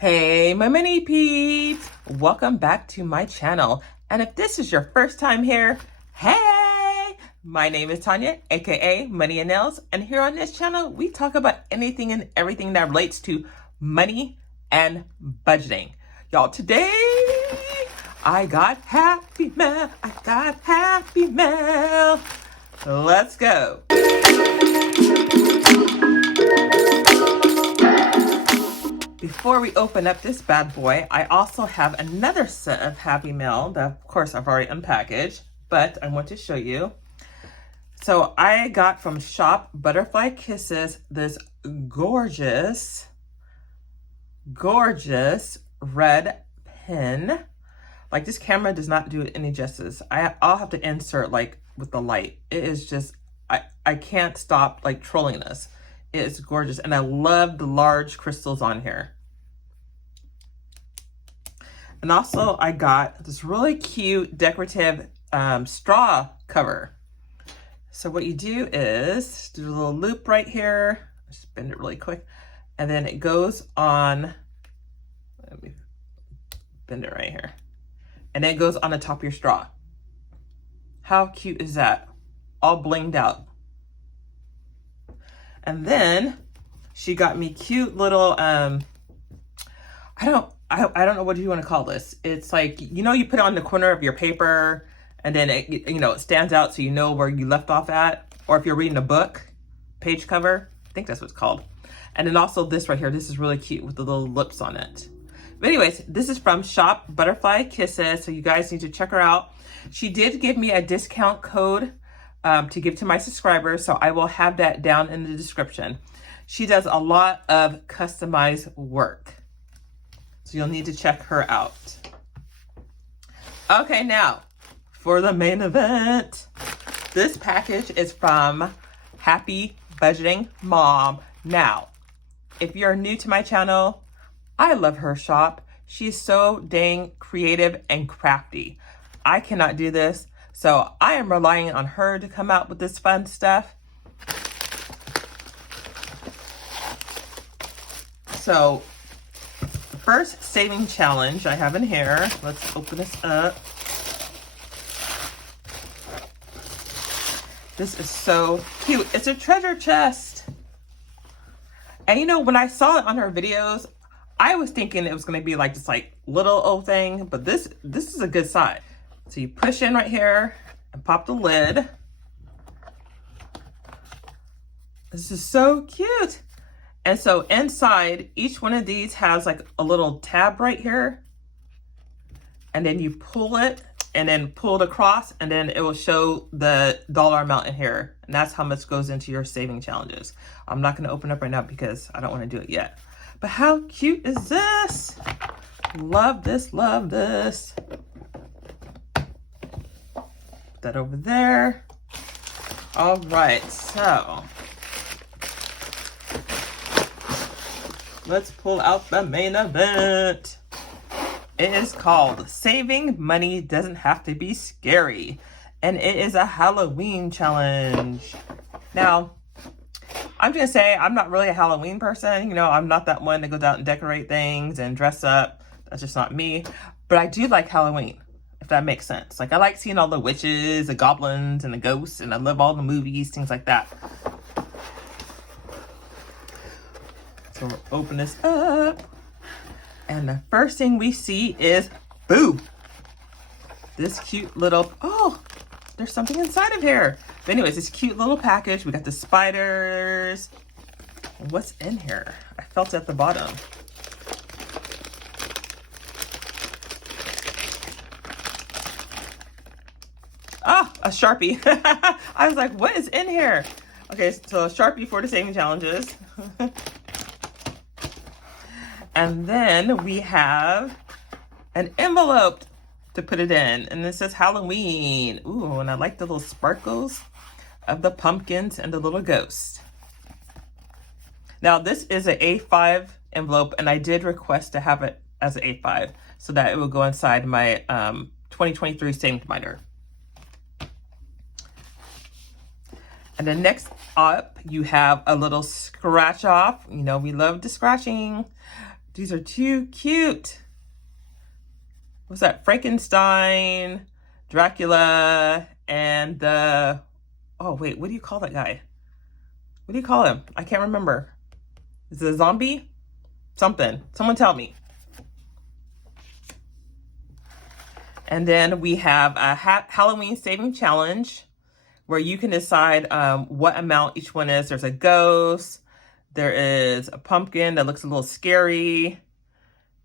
Hey, my mini peeps! Welcome back to my channel. And if this is your first time here, hey! My name is Tanya, aka Money and Nails. And here on this channel, we talk about anything and everything that relates to money and budgeting. Y'all, today, I got happy mail. I got happy mail. Let's go. Before we open up this bad boy, I also have another set of happy mail that, of course, I've already unpackaged, but I want to show you. So I got from Shop Butterfly Kisses this gorgeous red pen. Like, this camera does not do it any justice. I'll have to insert like with the light. It is just, I can't stop like trolling this. It's gorgeous, and I love the large crystals on here. And also I got this really cute decorative straw cover. So what you do is do a little loop right here, just bend it really quick, and then it goes on, let me bend it right here, and then it goes on the top of your straw. How cute is that? All blinged out. And then she got me cute little, I don't know what you want to call this. It's like, you know, you put it on the corner of your paper and then it, it stands out so you know where you left off at. Or if you're reading a book, page cover, I think that's what it's called. And then also this right here, this is really cute with the little lips on it. But anyways, this is from Shop Butterfly Kisses, so you guys need to check her out. She did give me a discount code to give to my subscribers, so I will have that down in the description. She does a lot of customized work, so you'll need to check her out. Okay, now for the main event. This package is from Happy Budgeting Mom. Now, if you're new to my channel, I love her shop. She's so dang creative and crafty. I cannot do this. So I am relying on her to come out with this fun stuff. So the first saving challenge I have in here, let's open this up. This is so cute. It's a treasure chest. And when I saw it on her videos, I was thinking it was going to be like this like little old thing, but this is a good size. So you push in right here and pop the lid. This is so cute. And so inside, each one of these has like a little tab right here. And then you pull it and then pull it across, and then it will show the dollar amount in here. And that's how much goes into your saving challenges. I'm not going to open up right now because I don't want to do it yet. But how cute is this? Love this, love this. That over there. All right, so let's pull out the main event. It is called Saving Money Doesn't Have to Be Scary, and it is a Halloween challenge. Now, I'm gonna say I'm not really a Halloween person. I'm not that one that goes out and decorate things and dress up. That's just not me. But I do like Halloween, if that makes sense. Like, I like seeing all the witches, the goblins, and the ghosts, and I love all the movies, things like that. So we'll open this up. And the first thing we see is, boo! This cute little, oh, there's something inside of here. But anyways, this cute little package. We got the spiders. And what's in here? I felt it at the bottom. Ah, a Sharpie. I was like, what is in here? Okay, so a Sharpie for the saving challenges. And then we have an envelope to put it in. And it says Halloween. Ooh, and I like the little sparkles of the pumpkins and the little ghosts. Now, this is an A5 envelope, and I did request to have it as an A5 so that it will go inside my 2023 savings binder. And then next up, you have a little scratch off. We love the scratching. These are too cute. What's that? Frankenstein, Dracula, and the, oh wait, what do you call that guy? What do you call him? I can't remember. Is it a zombie? Something. Someone tell me. And then we have a Halloween saving challenge where you can decide what amount each one is. There's a ghost. There is a pumpkin that looks a little scary.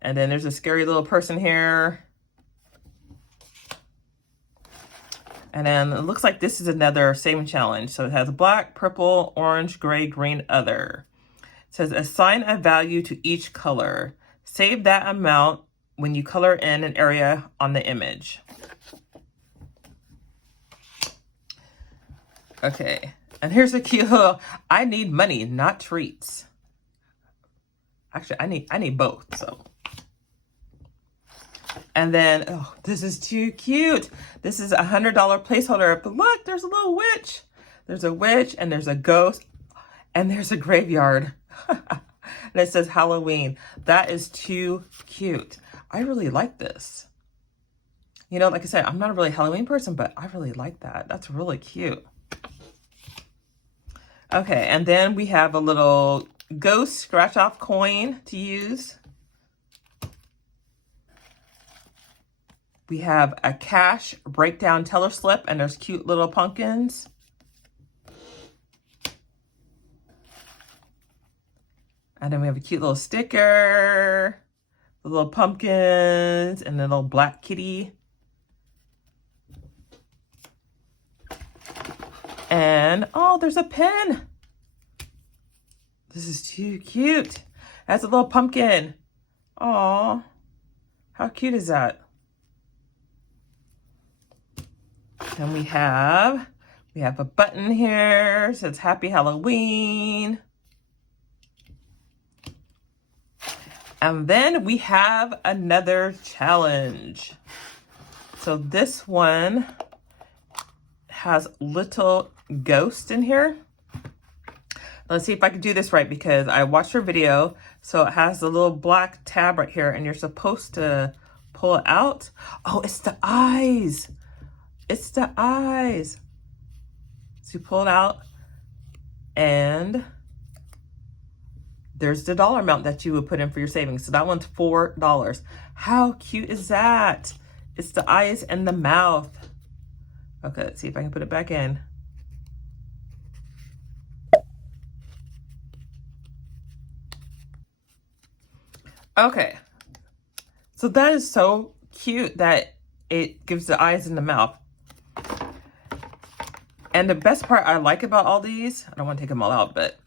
And then there's a scary little person here. And then it looks like this is another saving challenge. So it has black, purple, orange, gray, green, other. It says assign a value to each color. Save that amount when you color in an area on the image. Okay, and here's a cute little, I need money, not treats. Actually, I need both, so. And then, oh, this is too cute. This is $100 placeholder. But look, there's a little witch. There's a witch and there's a ghost and there's a graveyard. And it says Halloween. That is too cute. I really like this. You know, like I said, I'm not a really Halloween person, but I really like that. That's really cute. Okay, and then we have a little ghost scratch off coin to use. We have a cash breakdown teller slip, and there's cute little pumpkins. And then we have a cute little sticker, the little pumpkins, and the little black kitty. And, oh, there's a pen. This is too cute. That's a little pumpkin. Aw, how cute is that? And we have a button here. It says Happy Halloween. And then we have another challenge. So this one has little ghosts in here. Let's see if I can do this right because I watched her video. So it has a little black tab right here and you're supposed to pull it out. Oh, it's the eyes. It's the eyes. So you pull it out and there's the dollar amount that you would put in for your savings. So that one's $4. How cute is that? It's the eyes and the mouth. Okay, let's see if I can put it back in. Okay, so that is so cute that it gives the eyes and the mouth. And the best part I like about all these, I don't want to take them all out, but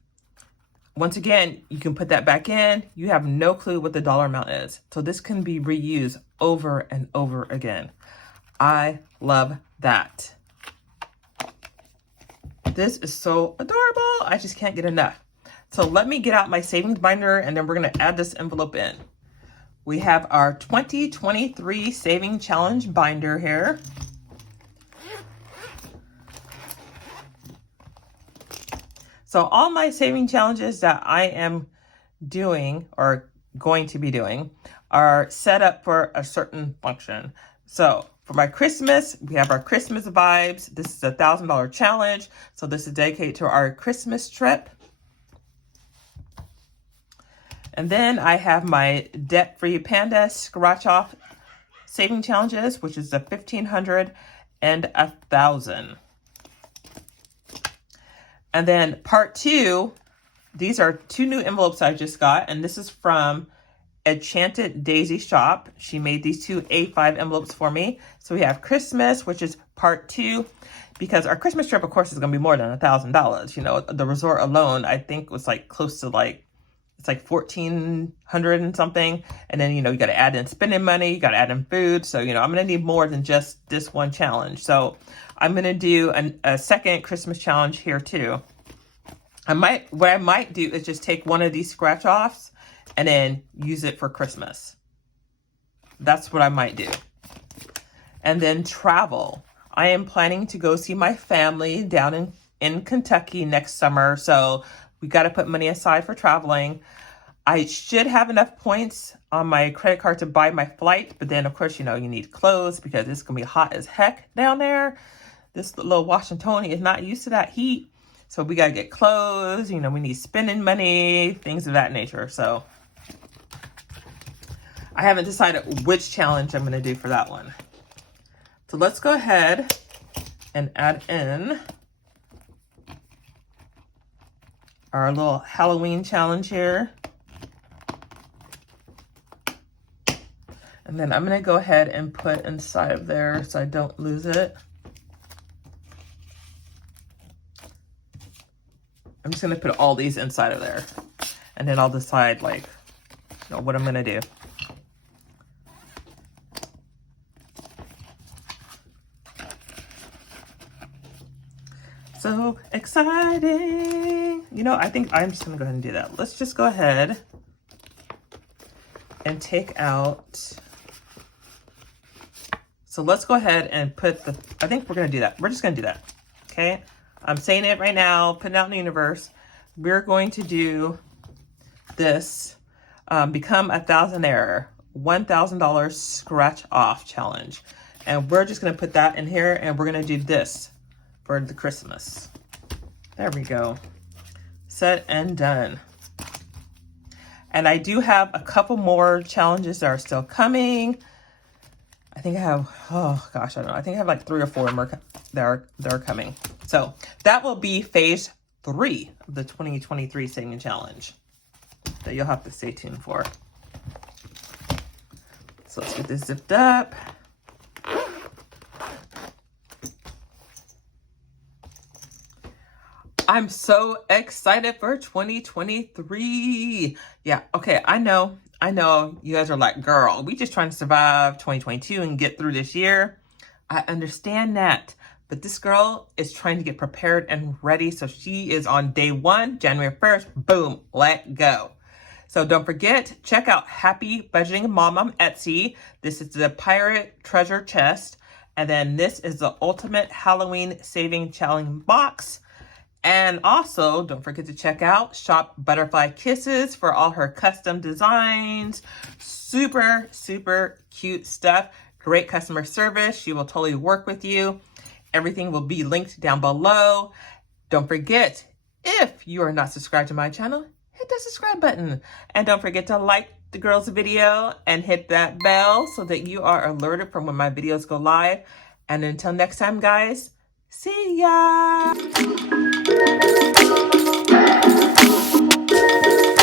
once again, you can put that back in. You have no clue what the dollar amount is. So this can be reused over and over again. I love that. This is so adorable. I just can't get enough. So let me get out my savings binder and then we're going to add this envelope in. We have our 2023 Saving Challenge binder here. So all my saving challenges that I am doing or going to be doing are set up for a certain function. So for my Christmas, we have our Christmas vibes. This is a $1,000 challenge. So this is dedicated to our Christmas trip. And then I have my debt-free panda scratch off saving challenges, which is the 1,500 and 1,000. And then part 2, these are 2 new envelopes I just got, and this is from Enchanted Daisy Shop. She made these 2 A5 envelopes for me. So we have Christmas, which is part 2, because our Christmas trip, of course, is going to be more than $1,000. You know, the resort alone, I think, was like close to like, it's like 1,400 and something. And then, you know, you got to add in spending money, you got to add in food. So, you know, I'm going to need more than just this one challenge. So I'm going to do a second Christmas challenge here too. What I might do is just take one of these scratch offs and then use it for Christmas. That's what I might do. And then travel. I am planning to go see my family down in Kentucky next summer. So we got to put money aside for traveling. I should have enough points on my credit card to buy my flight, but then of course, you know, you need clothes because it's gonna be hot as heck down there. This little Washingtonian is not used to that heat. So we gotta get clothes, you know, we need spending money, things of that nature. So I haven't decided which challenge I'm gonna do for that one. So let's go ahead and add in our little Halloween challenge here. And then I'm gonna go ahead and put inside of there so I don't lose it. I'm just gonna put all these inside of there. And then I'll decide, like, you know, what I'm gonna do. So exciting. You know, I think I'm just gonna go ahead and do that. Let's just go ahead and take out. So let's go ahead and put the, I think we're gonna do that. We're just gonna do that, okay? I'm saying it right now, putting it out in the universe. We're going to do this Become a Thousandaire, $1,000 scratch off challenge. And we're just gonna put that in here and we're gonna do this for the Christmas. There we go. Set and done. And I do have a couple more challenges that are still coming. I think I have, oh gosh, I don't know. I think I have like 3 or 4 more that are coming. So that will be phase 3 of the 2023 Singing Challenge that you'll have to stay tuned for. So let's get this zipped up. I'm so excited for 2023. Yeah, okay, I know you guys are like, girl, we just trying to survive 2022 and get through this year. I understand that, but this girl is trying to get prepared and ready. So she is on day 1, January 1st, boom, let go. So don't forget, check out Happy Budgeting Mom on Etsy. This is the Pirate Treasure Chest. And then this is the Ultimate Halloween Saving Challenge Box. And also, don't forget to check out Shop Butterfly Kisses for all her custom designs. Super, super cute stuff. Great customer service. She will totally work with you. Everything will be linked down below. Don't forget, if you are not subscribed to my channel, hit that subscribe button. And don't forget to like the girl's video and hit that bell so that you are alerted from when my videos go live. And until next time, guys, see ya!